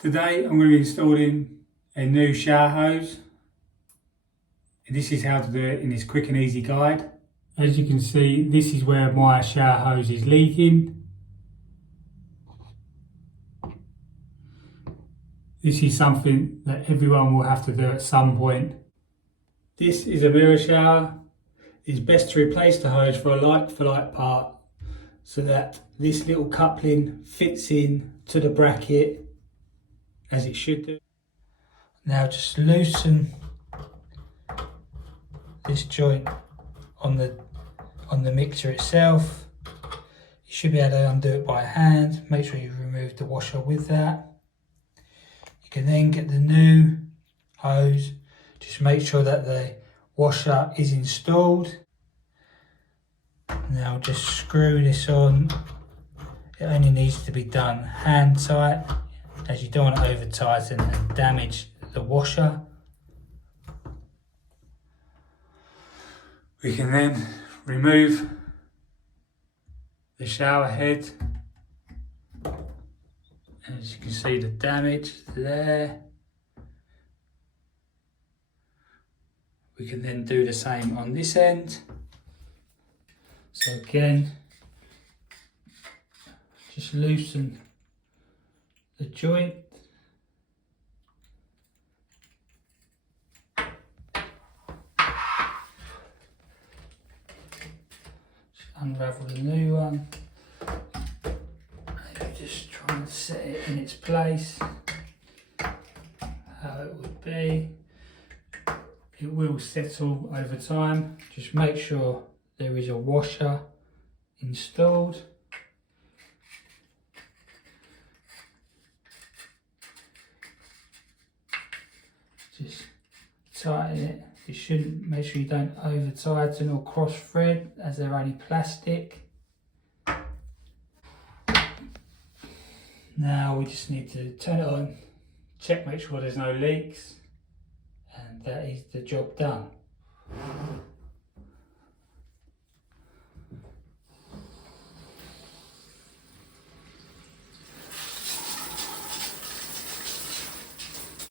Today I'm going to be installing a new shower hose. And this is how to do it in this quick and easy guide. As you can see, this is where my shower hose is leaking. This is something that everyone will have to do at some point. This is a mirror shower. It's best to replace the hose for a like part so that this little coupling fits in to the bracket as it should do. Now just loosen this joint on the mixer itself. You should be able to undo it by hand. Make sure you remove the washer with that. You can then get the new hose. Just make sure that the washer is installed. Now just screw this on. It only needs to be done hand tight, as you don't want to over tighten and damage the washer. We can then remove the shower head. As you can see, the damage there. We can then do the same on this end. So again, just loosen the joint. Just unravel the new one. Maybe just try and set it in its place, how it would be. It will settle over time. Just make sure there is a washer installed. Just tighten it. You shouldn't, make sure you don't over tighten or cross thread, as they're only plastic. Now we just need to turn it on, check, make sure there's no leaks, and that is the job done.